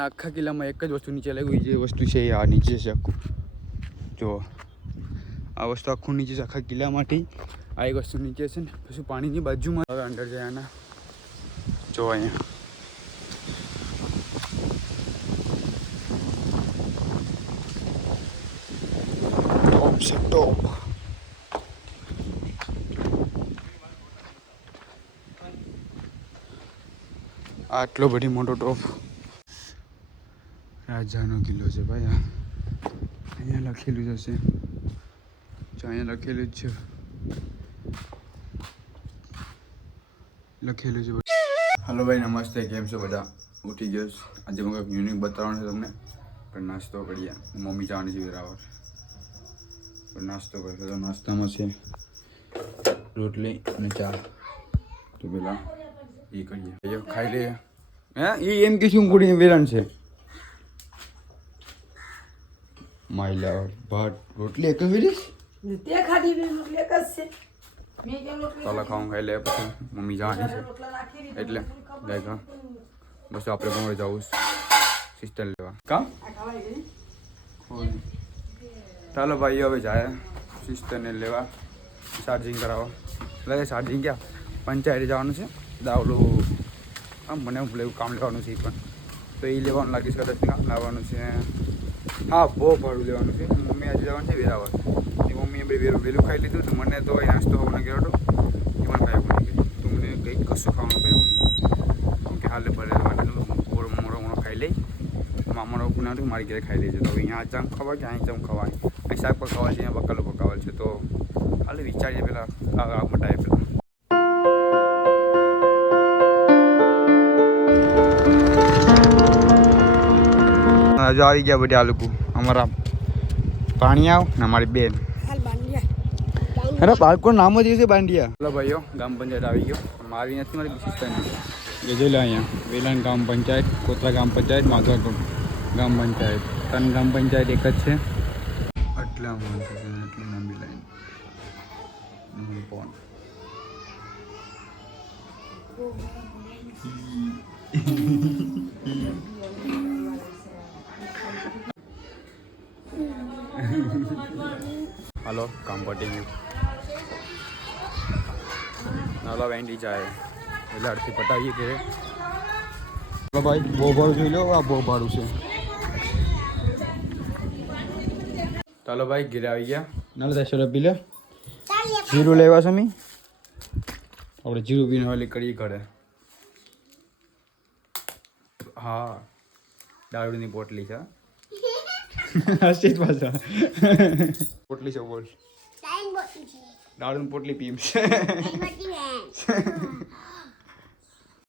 આખા કિલ્લામાં એક જ વસ્તુ નીચે લાગી જે વસ્તુ છે આ નીચે છે આખું જો આ વસ્તુ આખું નીચે છે આખા કિલ્લામાંથી આ એક વસ્તુ નીચે છે ને પછી પાણીની બાજુમાં હવે અંદર જાય આના જો અહીંયા ટોપ છે ટોપ આટલો બધી મોટો ટોપ રાજાનો કિલ્લો છે ભાઈ અહીંયા લખેલું જ હશે જો અહીંયા લખેલું જ છે હલો ભાઈ નમસ્તે કેમ છો બધા ઉઠી ગયો આજે હું કંઈક યુનિક બતાવવાનું છે તમને પણ નાસ્તો કરીએ મમ્મી જવાની છે વેરાવળ પણ નાસ્તો કરશે તો નાસ્તામાં છે રોટલી અને ચા તો પેલા એ કરીએ ખાઈ લઈએ હે એ એમ કે શું કુડી વેરાણ છે માયલા ભાત રોટલી એક જ વેરીશ તે ખાધી રોટલી એક જ છે મે કેમ રોટલી તલા ખાવું ખાઈ લે પછી મમ્મી જવાની છે એટલે ગાય બસ આપણે પણ જવું સિસ્ટર લેવા કામ ચાલો ભાઈ હવે જાય સિસ્ટરને લેવા ચાર્જિંગ કરાવવા એટલે ચાર્જિંગ ક્યાં પંચાયતે જવાનું છે દાવલું આમ મને એવું કામ લેવાનું છે એ પણ તો એ લેવાનું લાગે છે કદાચ લાવવાનું છે હા બહુ ભાડું લેવાનું છે મમ્મી આજે જવાનું છે વેરાવળ એ મમ્મીએ વહેલું ખાઈ લીધું તો મને તો એ નાસ્તો ખાવાનો ગયો હતો એ પણ ખાઈ નહીં તો મને કંઈક કશું ખાવાનું ખાયું નહીં કેમ કે હાલે ભલે મોડો ખાઈ લઈ મામાનો પુના હતું મારી ઘરે ખાઈ લેજે તો અહીંયા આ ચમ ખવાય કે અહીં ચમ ખવાય અહીં શાક પકાવવા છે અહીંયા બકાલો પકાવવા છે તો હાલે વિચારીએ પેલા મટાય પેલા હજુ આવી ગયા બધા આ લોકો અમારા પાણી આવ ને અમારી બેન અરે બાળકોનું નામ જ છે બાંડિયા ચલો ભાઈઓ ગ્રામ પંચાયત આવી ગયો પણ મારી નથી મારી વિશેષતા જોઈ લો અહીંયા વેલાણ ગ્રામ પંચાયત કોતરા ગ્રામ પંચાયત માધવા ગ્રામ પંચાયત 3 ગ્રામ પંચાયત એક જ છે આટલા માણસો છે આટલી લાંબી લાઈન પણ હાલો કામ પટી ગયું નાલા વેન્ડી જાય એટલે અડધી પટાવીએ કે ભાઈ બહુ ભાડું જોઈ લો આ બહુ ભાડું છે ચાલો ભાઈ ઘેરે આવી ગયા નાલો 10 રૂપિયા પી લે જીરું લેવા છે મી આપણે જીરું પીને વાલી કરી કરે હા દારૂની બોટલી છે હસીત પાછા પોટલી છે બોલ દારૂની પોટલી પીમ છે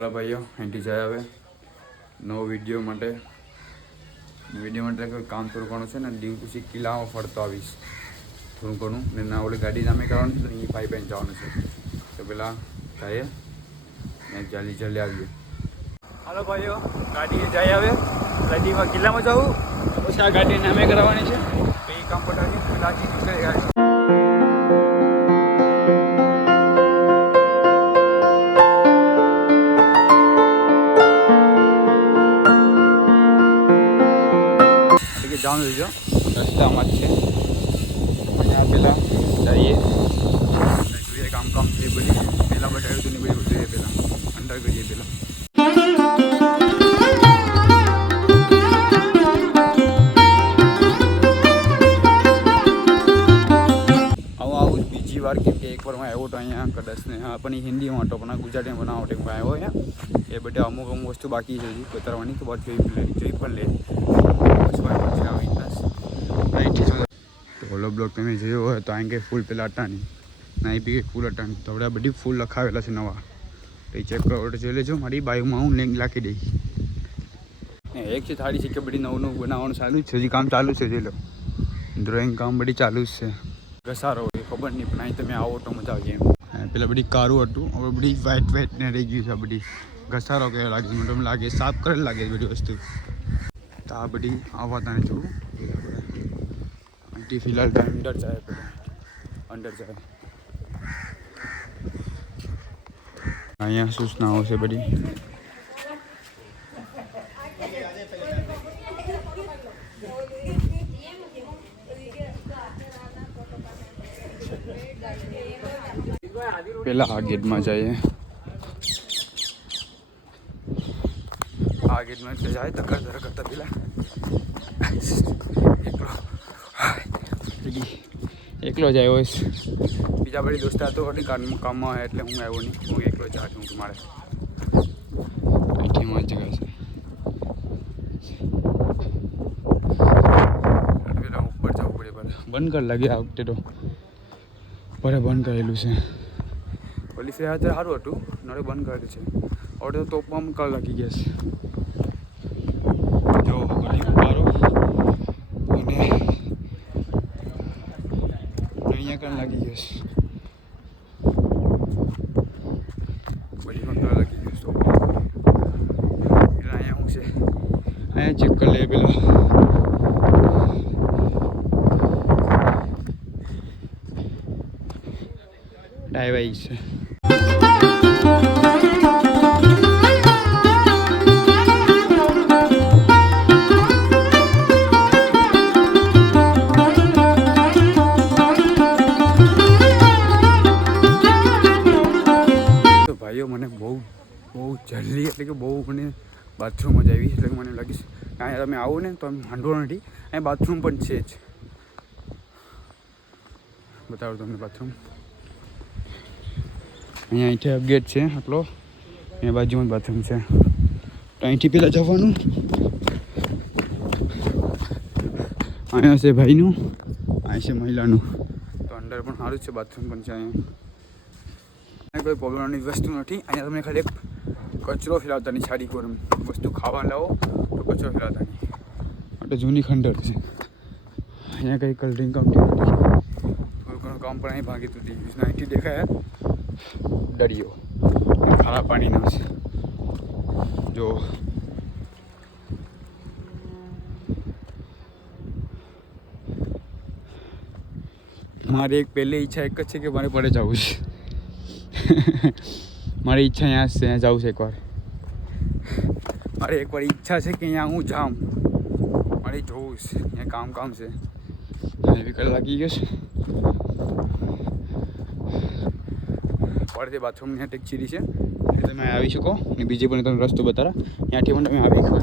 ભાઈઓ એન્ટી જાય હવે નવો વિડીયો માટે કોઈ કામ થોડું ઘણું છે ને દીવ પછી કિલ્લામાં ફરતો આવીશ થોડું ઘણું ને ના ઓલી ગાડી નામે કરવાનું છે તો એ પાઇપ જવાનું છે તો પેલા જઈએ ને જલ્દી આવીએ હાલો ભાઈઓ ગાડીએ જઈ આવે નદીમાં કિલ્લામાં જવું પછી આ ગાડી નામે કરાવવાની છે તો એ કામ પટાવી પેલા નીકળી ગયા છે જાણ લીધો રસ્તામાં જ છે અહીંયા પેલા જઈએ જોઈએ કામ છે બધી પેલા બતાવ્યું હતું ને બધી જોઈએ પેલા અંદર કરીએ પેલા વાર કેમ કે એકવાર હું આવ્યો હતો અહીંયા કદાચ ને હા પણ એ હિન્દીમાં હતો પણ ગુજરાતીમાં બનાવો માટે હું આવ્યો અહીંયા એ બધા અમુક વસ્તુ બાકી છે હજી બતાવવાની તો બસ જોઈ પણ લે તો ઓલો બ્લોક તમે જોયો હોય તો અહીં કંઈ ફૂલ પેલા અટાણી ના એ બી ફૂલ અટાણી તો આપણે બધી ફૂલ લખાવેલા છે નવા તો એ ચેક કરો જોઈ લેજો મારી બાયોમાં હું લિંક રાખી દઈશ એક છે થાળી છે કે બધી નવું બનાવવાનું ચાલુ જ છે હજી કામ ચાલુ છે જોઈ લો ડ્રોઈંગ કામ બધી ચાલુ જ છે ઘસારો હોય ખબર નહીં પણ અહીં તમે આવો તો મજા આવી એમ પેલા બધી કારું હતું હવે બધી વ્હાઈટ ને રહી ગયું છે બધી ઘસારો કેવો લાગે મને તમને લાગે સાફ કરેલ લાગે બધી વસ્તુ તો આ બધી આવવા તાને જોવું અહીંથી ફિલહાલ તો અંદર જાય અહીંયા સૂચનાઓ છે બધી પહેલાં આ ગેટમાં જઈએ. આ ગેટમાં જાય ધક્કા કરતા પેલા એકલો જ આવ્યો છે. બીજા બધી દોસ્તાર તો કામમાં હોય એટલે હું આવ્યો નહીં. હું એકલો જ છું. મારે અહીંથી જગ્યા છે. પેલા ઉપર જવું પડે. બંધ કરી લાગે આ વખતે તો બરે બંધ કરેલું છે. ઓલી ફેર અત્યારે સારું હતું, નડે બંધ કરેલું છે. હવે તો તોપમાં કલ લાગી ગયા છે. જો ગલી ઉતારો અને અહીંયા કણ લાગી ગયો છે. બધી પણ કલ લાગી ગયો છે. પેલા અહીંયા શું છે, અહીંયા ચેક કરી લે પેલા. ડાયવાઈ છે. ભાઈઓ મને બહુ જલ્દી એટલે કે બહુ મને બાથરૂમ જ આવી. એટલે મને લાગીશ અહીંયા તમે આવો ને તો વાંધો નથી. અહીંયા બાથરૂમ પણ છે જ. બતાવું તમને બાથરૂમ. અહીંયા અહીંથી ગેટ છે આટલો. અહીંયા બાજુમાં જ બાથરૂમ છે. તો અહીંથી પહેલાં જવાનું. અહીંયા છે ભાઈનું, અહીં છે મહિલાનું. તો અંદર પણ સારું છે, બાથરૂમ પણ છે. અહીંયા કોઈ પ્રોબ્લેમની વસ્તુ નથી. અહીંયા તમે ખાલી કચરો ફેલાવતાની સારી કોઈ વસ્તુ ખાવા લાવો તો કચરો ફેલાવતાની. માટે જૂની ખંડર છે. અહીંયા કંઈ કલરિંગ કામથી નથી. થોડું ઘણું કામ પણ અહીં ભાગી તૂટી ગયું. અહીંથી દેખાય દરિયો, ખારા પાણીનો છે. જો મારી એક પહેલી ઈચ્છા એક જ છે કે મારે પડે જવું છે. મારી ઈચ્છા અહીંયા છે, અહીંયા જવું છે એકવાર. મારી એકવાર ઈચ્છા છે કે અહીંયા હું જાઉં. મારે જોવું છે. અહીંયા કામ છે. એવી કલ લાગી ગયો છે. પડતી બાથરૂમની ત્યાં ટેક્ચીરી છે. તમે આવી શકો. અને બીજી પણ તમે રસ્તો બતારા. ત્યાંથી પણ તમે આવી શકો.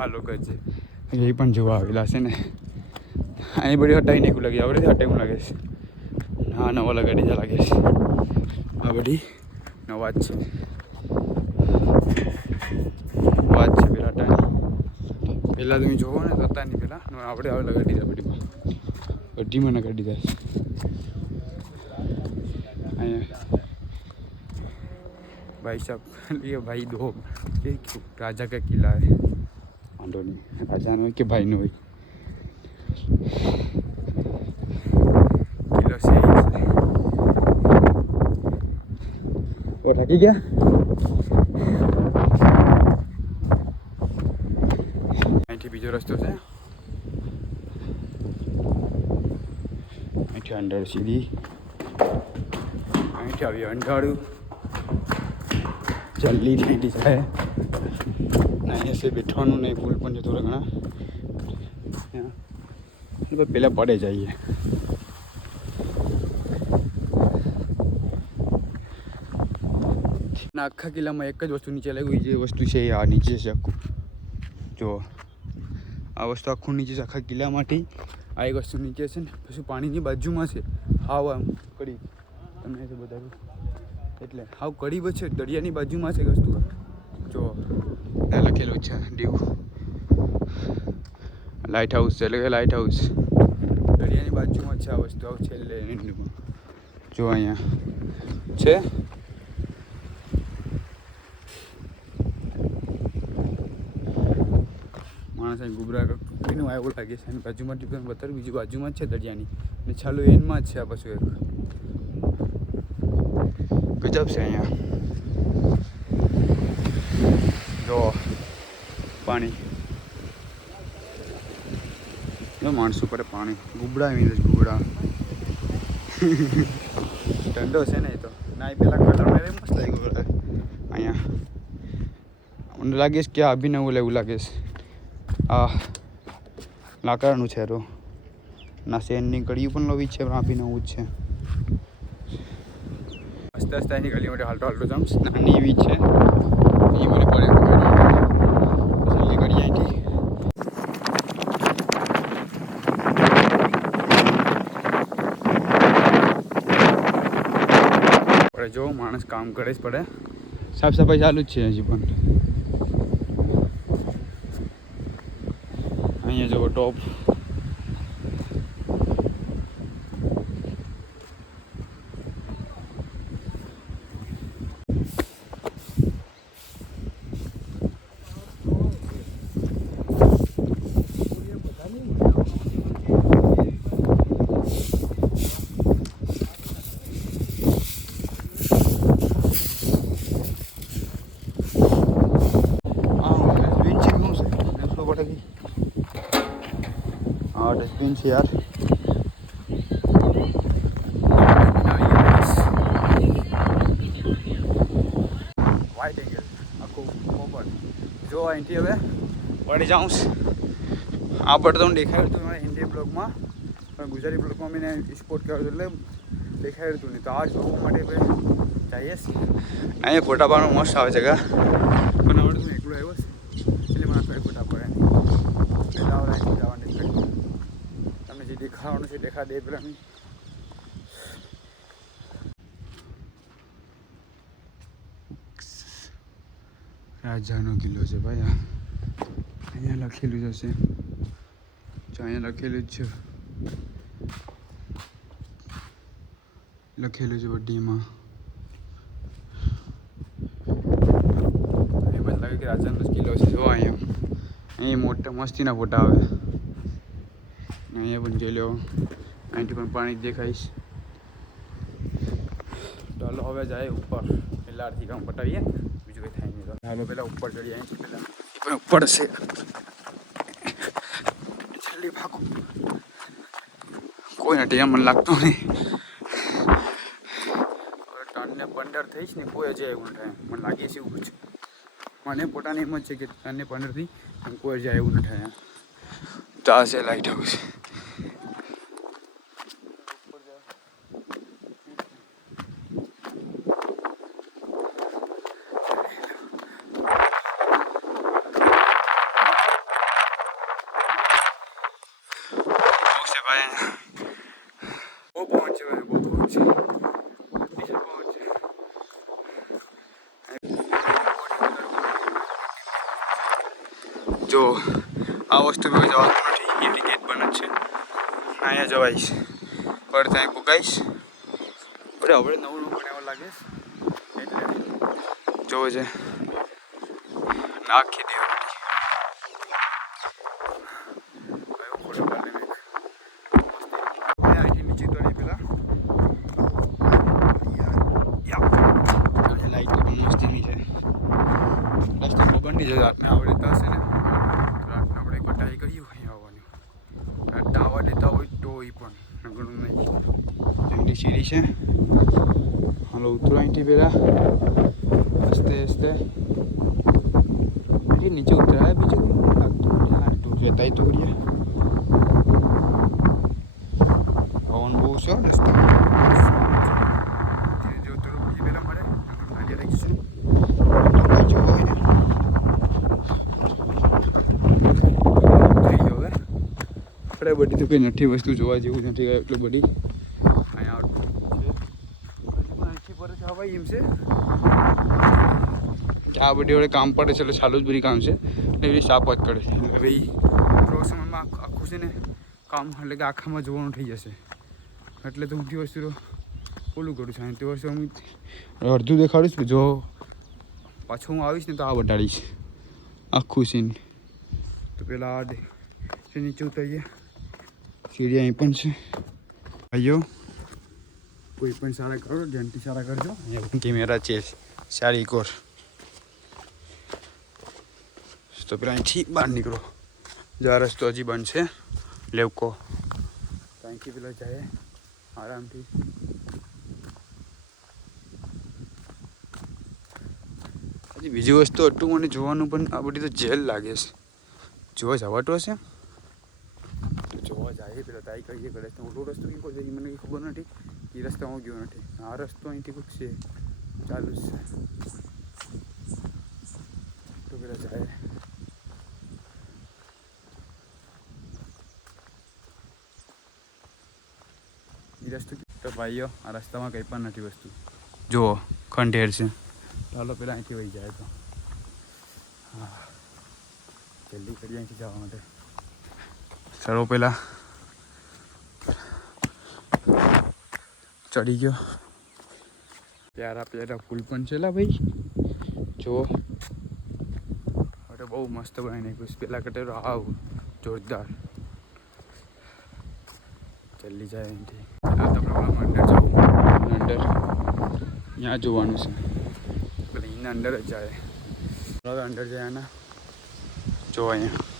આ લોકો છે એ પણ જોવા આવેલા છે ને. અહીં બધી હટાઈ નહીં લાગે. આવડે હટાઈ લાગે છે. હા નવા લગાડી લાગે છે. આ બધી નવા જ છે. વાત છે પેલા હટાઈ. પહેલાં તમે જોવો ને હતા નહીં. પહેલાં આપણે હવે લગાડી દીધા બધીમાં. બધીમાં લગાડી દીધા. અહીંયા भाई साहब ये भाई दो राजा का किला है. वांधो नहीं, राजा नो कि भाई नो किलो से तो थकी गया. અહીંથી બીજો રસ્તો છે. અહીંથી અંદર સીધી. અહીંથી આવી અંધારું. जल्दी नहीं दिखा है ना. ऐसे बैठवानू नहीं. पुल पर थोड़ा घना पहले पड़े जाइए. आखा किला में एक ज वस्तु नीचे लगी. जे वस्तु है आ नीचे से आखू जो आ वस्तु आखू नीचे से आखा किला माटी. आ एक वस्तु नीचे से पीछे पानी की बाजू में से हाव आम कड़ी तमने बताव्યું. એટલે હાવ કડી છે. દરિયાની બાજુમાં છે વસ્તુ. જો ત્યાં લખેલું છે દીવ લાઇટ હાઉસ છે. એટલે કે લાઇટ હાઉસ દરિયાની બાજુમાં છે આ વસ્તુ. આવું છેલ્લે એન્ડમાં જો અહીંયા છે. માણસ અહીં ગુબરા કઈનું એવું લાગે છે. એની બાજુમાં બતાવ્યું. બીજી બાજુમાં જ છે દરિયાની. અને ચાલુ એન્ડમાં જ છે આ પાછું એક. ગજબ છે અહીંયા. જો પાણી જો માણસો પડે પાણી. ગુબડા એમ ગુબડા ઠંડો છે ને. એ તો ના પેલા કટરમાં એ મસ્ત લાગ્યું અહીંયા. મને લાગે છે કે આ અભિનવ એવું લાગે છે. આ લાકડાનું છે. તો ના શેરની ગળીઓ પણ લોવી છે આપીને આવું જ છે આસ્તે આસ્તે એની ગલી માટે હાલતો હાલતો જમ્સ નાની એવી છે એ મને પડે જલ્દી ગળી આવી પડે જો માણસ કામ કરે જ પડે સાફ સફાઈ ચાલુ જ છે હજી પણ અહીંયા જો ટોપ डस्टबिन से यार वाइट एंगल आपको ऊपर जो અહીંથી હવે પડી જાઉં આ પડતો દેખાયું હતું મારા હિન્દી બ્લોગમાં પણ ગુજરાતી બ્લોગમાં મેં સ્પોટ કર્યો એટલે દેખાયું હતું નહીં તો આ જોવા માટે જઈએ અહીંયા ફોટા પાડવાનો મસ્ત આવે જગા પણ હવે હું એકલો આવ્યો એટલે મારા કઈ ફોટા પડે એટલે આવડે જવાની તમને જે દેખાવાનું છે દેખા દે પેલા રાજાનો કિલ્લો છે ભાઈ અહીંયા લખેલું જ હશે જો અહીંયા લખેલું જ છે લખેલું છે બડીમાં એ મને લાગે કે રાજાનો કિલ્લો છે જો અહીંયા મોટા મસ્તીના ફોટા આવે અહીંયા પણ જોઈ લો અહીંથી પણ પાણી જ દેખાઈશ ચાલો હવે જાય ઉપર પહેલાં આરતી કામ પટાવીએ બીજું કંઈ થાય નહીં ચાલો પહેલાં ઉપર ચડીએ અહીંથી પહેલાં પણ ઉપર છે જલ્દી ભાગો કોઈ નથી એમ મને લાગતું નહીં ટનને 15 થઈશ ને કોઈ હજી એવું થાય મને લાગે છે એવું છે મને પોતાને એમ જ છે કે ટનને 15 થી કોઈ હજી એવું ન થાય તો આ છે લાઇટ હાઉસ જો આ વસ્તુ બી જવાનું નથી એ ટિકિટ પણ જ છે અહીંયા જવાઈશ પર ત્યાં પુગાઈશ અરે હવે નવું પણ એવું લાગે એટલે જોવો છે નાખી દેવું નીચે તો પેલા લાઈટ તો પણ મસ્તીની છે રસ્તો ખબર નહીં જાય રાતને આવડે તો હશે ને રાતને આપણે કટાઈ કર્યું અહીં આવવાનું રાતના આવવા દેતા હોય તો એ પણ ઘણું નહીં જલ્દી સીડી છે હાલો ઉતરો અહીંથી પહેલાં આસ્તે આસ્તે અહીંથી નીચે ઉતરાય બીજું લાગતું જતાય તો કરીએ પવન બહુ છે રસ્તો જો થોડું બીજી પહેલાં મળે આજે રાખી છે બધી તો કંઈ નથી વસ્તુ જોવા જેવું નથી એટલું બધી અહીંયા આવતું છે પર ભાઈ એમ છે આ બધી વડે કામ પડે છે એટલે ચાલુ જ બધી કામ છે એટલે એવી સાફ જ કરે છે એટલે ભાઈ થોડોક સમયમાં આખું છે ને કામ એટલે કે આખામાં જોવાનું થઈ જશે એટલે તો હું તે વસ્તુ ઓલું કરું છું અને તે વસ્તુ હું અડધું દેખાડીશ જો પાછું હું આવીશ ને તો આ બતાડીશ આખું સીન તો પેલા આ નીચે ઉતરીએ સીડી અહીં પણ છે ભાઈઓ કોઈ પણ સારા કરો ધ્યાનથી સારા કરજો અહીંયા કેમેરા છે સારી કોર તો પેલા અહીંથી બહાર નીકળો જો આ રસ્તો હજી બંધ છે લેવકો તો અહીંથી પેલા જાય આરામથી હજી બીજી વસ્તુ હતું મને જોવાનું પણ આ બધી તો જેલ લાગે છે જોવા જવાતું હશે તો જોવા જાય પેલા તાઈ કહીએ કે રસ્તો ઓલો રસ્તો કઈ કોઈ મને કંઈ ખબર નથી એ રસ્તામાં ગયો નથી આ રસ્તો અહીંથી કોઈક છે ચાલુ જ છે તો પેલા જાય એ રસ્તો તો ભાઈઓ આ રસ્તામાં કંઈ પણ નથી વસ્તુ જુઓ ખંડેર છે ચાલો પેલા અહીંથી વહી જાય તો હા જલ્દી કરીએ અહીંથી જવા માટે ચલો પેલા ચડી ગયો પ્યારા પ્યારા ફૂલ પણ છે લા ભાઈ જુઓ અરે બહુ મસ્ત બનાવી નાખ્યું પેલા કટેરો આવ જોરદાર જલ્દી જાય અહીંથી આ તો આપણે અંદર જવું અંદર ત્યાં જોવાનું છે પેલા એના અંદર જ જાય હવે અંદર જાય એના જો અહીંયા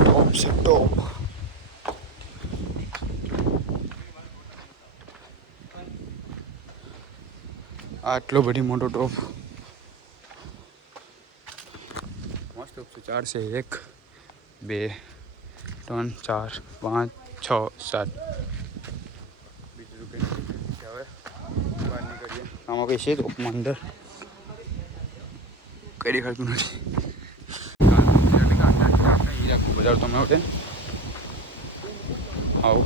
ટોપ છે ટોપ આટલો બધી મોટો ટોપ મસ્ત ટોપ છે 4 છે 1 2 3 4 5 6 7 બીજું કંઈ હવે બહાર નીકળીએ આમાં કંઈ છે ટોપમાં અંદર કઈ દેખાતું નથી હીરાકુ બજાર તમે આવતે આવો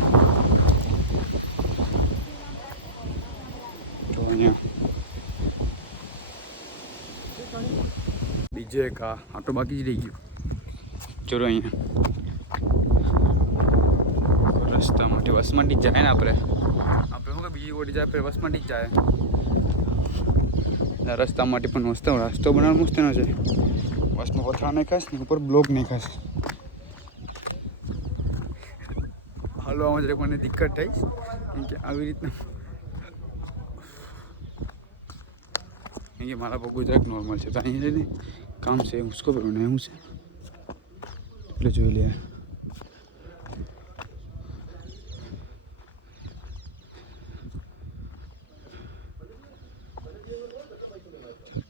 જો અહીંયા બીજે એક આ તો બાકી જ રહી ગયું ચલો અહીંયા રસ્તામાંથી બસમાંથી જ જાય ને આપણે શું કે બીજી ઓડી જાય આપણે બસમાંથી જ જાય રસ્તા માટે પણ મસ્ત રસ્તો બનાવવાનો મસ્ત ન છે બસમાં પથરા નહીં ખાસ ને ઉપર બ્લોક નહીં ખાસ હાલવામાં જરાક મને દિક્કત થઈ કેમ કે આવી રીતના કેમ કે મારા પગ જરાક નોર્મલ છે તો અહીંયા ને કામ છે ઉસકો પેલું નહીં છે એટલે જોઈ લે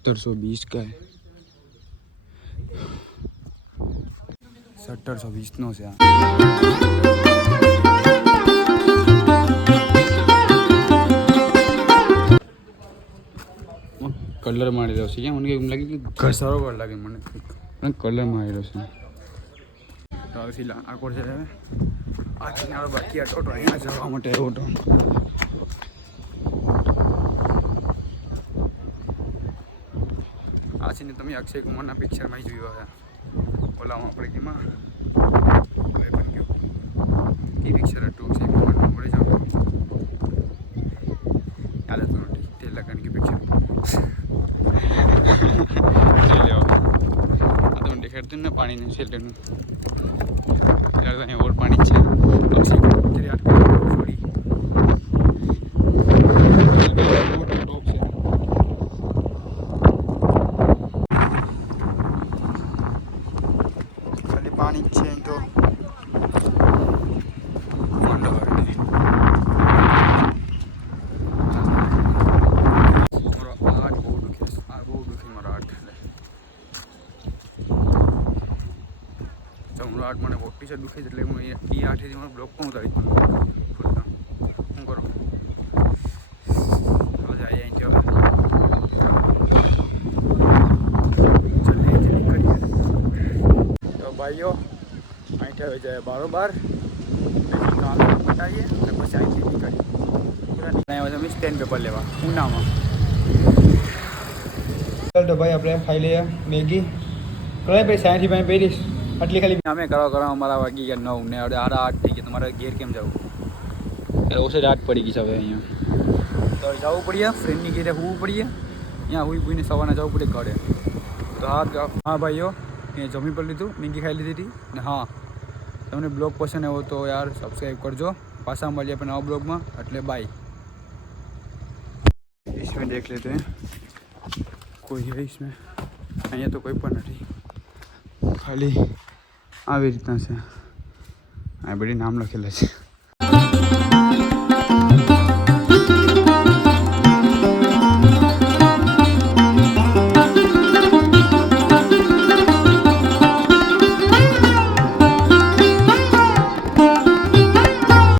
1720 का है 1720 નો છે કલર મારી રહ્યો છે મને એમ લાગે કે ઘસારો પર લાગે મને કલર મારી રહ્યો છે તો હવે આ કોડ છે હવે આ કિનારો બાકી આ ટોટો અહીંયા જવા માટે ઓટો આ છે ને તમે અક્ષય કુમારના પિક્ચરમાં જોયો હતા ઓલામાં આપણે કેમાં હવે પણ ગયો એ પિક્ચર હતું અક્ષય કુમારનું મળે જાવ યાદ હતું નથી તે લગન કે પિક્ચર આ તો દેખાડતું ને પાણીનું શેલ્ટરનું ત્યારે તો અહીંયા ઓર પાણી જ છે અક્ષય કુમાર યાદ કરી છોડી પાણી છે અહીં તો આઠ મને મોટી છે દુખે એટલે હું એ આઠેથી મને બ્લોક પણ ઉતારી શું કરું હવે જાય અહીંથી હવે તો ભાઈઓ અહીંથી હવે જાય બારોબાર કામ પટાવીએ અને પછી અહીંથી નીકળીએ હવે તમે સ્ટેન્ડ પેપર લેવા ઉનામાં ચાલ તો ભાઈ આપણે ખાઈ લઈએ મેગી કઈ ભાઈ 60 ભાઈ પહેરીશ આટલી ખાલી અમે કરવા અમારા વાગી ગયા 9 ને 8:30 થઈ ગયા તમારે ઘેર કેમ જવું ઓછે રાત પડી ગઈ છે હવે અહીંયા તો જવું પડીએ ફ્રેન્ડની ઘેરે હોવું પડીએ અહીંયા હોઈને સવારના જવું પડે ઘરે તો હા ભાઈઓ એ જમી પર લીધું મેગી ખાઈ લીધી હતી ને હા તમને બ્લોગ પસંદ આવ્યો તો યાર સબસ્ક્રાઈબ કરજો પાછા મળીએ આપણે નવા બ્લોગમાં એટલે બાય इसमें देख लेते हैं कोई है इसमें અહીંયા તો કોઈ પણ નથી ખાલી આવી રીતના છે આ બધી નામ લખેલા છે